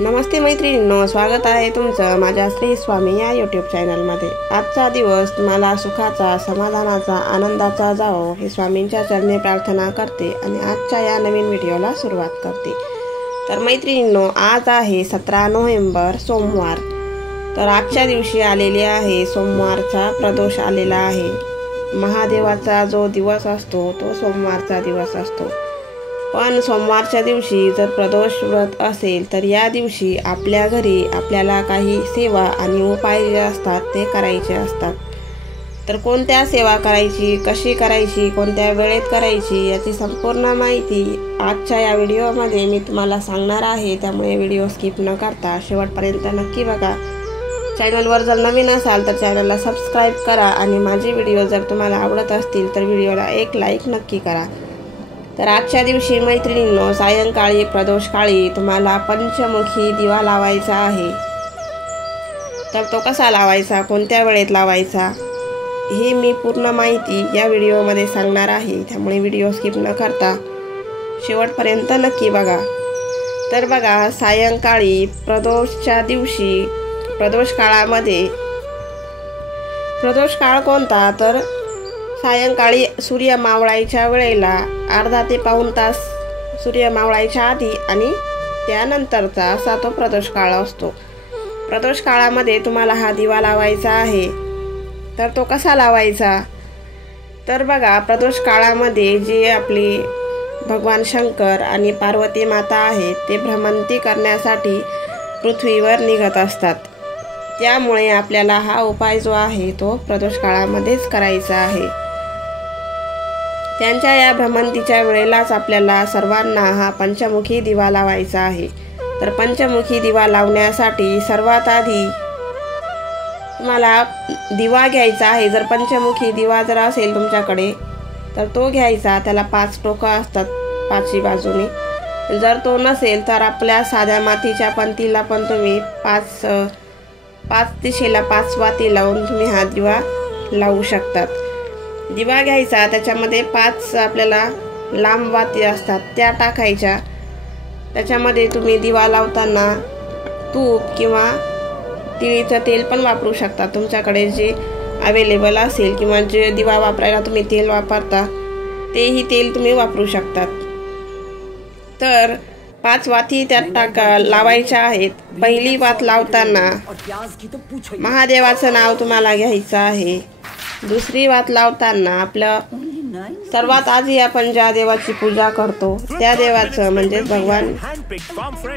नमस्ते मैत्रिणींनो, स्वागत आहे तुमचं माझ्या श्री स्वामी या यूट्यूब चॅनलमध्ये। आजचा दिवस तुम्हाला सुखाचा, समाधानाचा, आनंदाचा जावो हे स्वामींच्या चरणी प्रार्थना करते आणि आजच्या या नवीन व्हिडिओला सुरुवात करते। तर मैत्रिणींनो, आज आहे 17 नोव्हेंबर सोमवार। तर आजच्या दिवशी आलेले आहे सोमवारचा प्रदोष आलेला आहे। महादेवाचा जो दिवस असतो तो सोमवारचा दिवस असतो। पण सोमवारच्या दिवशी जर प्रदोष व्रत असेल तर या दिवशी आपल्या घरी आपल्याला काही सेवा आणि उपाय जे असतात ते करायचे असतात। तर कोणत्या सेवा करायची, कशी करायची, कोणत्या वेळेत करायची याची संपूर्ण माहिती आजच्या या व्हिडिओमध्ये मी तुम्हाला सांगणार आहे। त्यामुळे व्हिडिओ स्किप न करता शेवटपर्यंत नक्की बघा। चॅनलवर जर नवीन असाल तर चॅनलला सबस्क्राईब करा आणि माझे व्हिडिओ जर तुम्हाला आवडत असतील तर व्हिडिओला एक लाईक नक्की करा। तर आजच्या दिवशी मैत्रिणींनो, सायंकाळी प्रदोष काळी तुम्हाला पंचमुखी दिवा लावायचा आहे। तर तो कसा लावायचा, कोणत्या वेळेत लावायचा हे मी पूर्ण माहिती या व्हिडिओमध्ये सांगणार आहे। त्यामुळे व्हिडिओ स्किप न करता शेवटपर्यंत नक्की बघा। तर बघा, सायंकाळी प्रदोषच्या दिवशी प्रदोष काळामध्ये, प्रदोष काळ कोणता तर सायंकाळी सूर्य मावळायच्या वेळेला अर्धा ते पाऊण तास सूर्य मावळायच्या आधी आणि त्यानंतरचा असा तो प्रदोष काळ असतो। प्रदोष काळामध्ये तुम्हाला हा दिवा लावायचा आहे। तर तो कसा लावायचा तर बघा, प्रदोष काळामध्ये जे आपले भगवान शंकर आणि पार्वती माता आहेत ते भ्रमंती करण्यासाठी पृथ्वीवर निघत असतात। त्यामुळे आपल्याला हा उपाय जो आहे तो प्रदोष काळामध्येच करायचा आहे। त्यांच्या या भ्रमंतीच्या वेळेलाच आपल्याला सर्वांना हा पंचमुखी दिवा लावायचा आहे। तर पंचमुखी दिवा लावण्यासाठी सर्वात आधी तुम्हाला दिवा घ्यायचा आहे। जर पंचमुखी दिवा जर असेल तुमच्याकडे तर तो घ्यायचा। त्याला 5 टोकं असतात 5ही बाजूने। जर तो नसेल तर आपल्या साध्या मातीच्या पंतीला पण तुम्ही 5 दिशेला 5 वाती लावून तुम्ही हा दिवा लावू शकतात। दिवा घ्यायचा, त्याच्यामध्ये 5 आपल्याला लांब वाती असतात त्या टाकायच्या। त्याच्यामध्ये तुम्ही दिवा लावताना तूप किंवा तिळीचं तेल पण वापरू शकता, तुमच्याकडे जे अवेलेबल असेल, किंवा जे दिवा वापरायला तुम्ही तेल वापरता तेही तेल तुम्ही वापरू शकतात। तर 5 वाती त्यात लावायच्या आहेत। पहिली वात लावताना महादेवाचं नाव तुम्हाला घ्यायचं आहे। दुसरी वात लावताना आपलं सर्वात आधी आपण ज्या देवाची पूजा करतो त्या देवाचं म्हणजे भगवान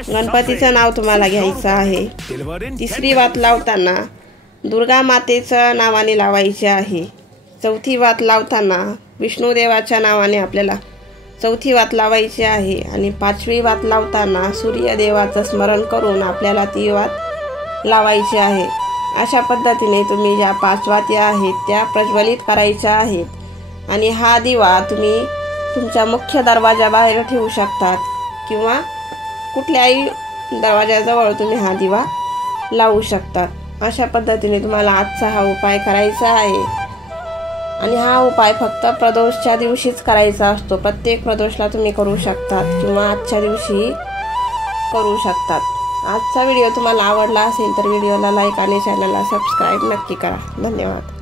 गणपतीचं नाव तुम्हाला घ्यायचं आहे। तिसरी वात लावताना दुर्गा मातेचं नावाने लावायची आहे। चौथी वात लावताना विष्णुदेवाच्या नावाने आपल्याला चौथी वात लावायची आहे। आणि 5वी वात लावताना सूर्यदेवाचं स्मरण करून आपल्याला ती वात लावायची आहे। अशा पद्धतीने तुम्ही ज्या 5 वाती आहेत त्या प्रज्वलित करायच्या आहेत। आणि हा दिवा तुम्ही तुमच्या मुख्य दरवाजाबाहेर ठेवू शकतात किंवा कुठल्याही दरवाजाजवळ तुम्ही हा दिवा लावू शकतात। अशा पद्धतीने तुम्हाला आजचा हा उपाय करायचा आहे। आणि हा उपाय फक्त प्रदोषच्या दिवशीच करायचा असतो। प्रत्येक प्रदोषला तुम्ही करू शकतात किंवा आजच्या दिवशी करू शकतात। आजचा व्हिडिओ तुम्हाला आवडला असेल तर व्हिडिओला लाईक आणि चॅनलला सबस्क्राईब नक्की करा। धन्यवाद।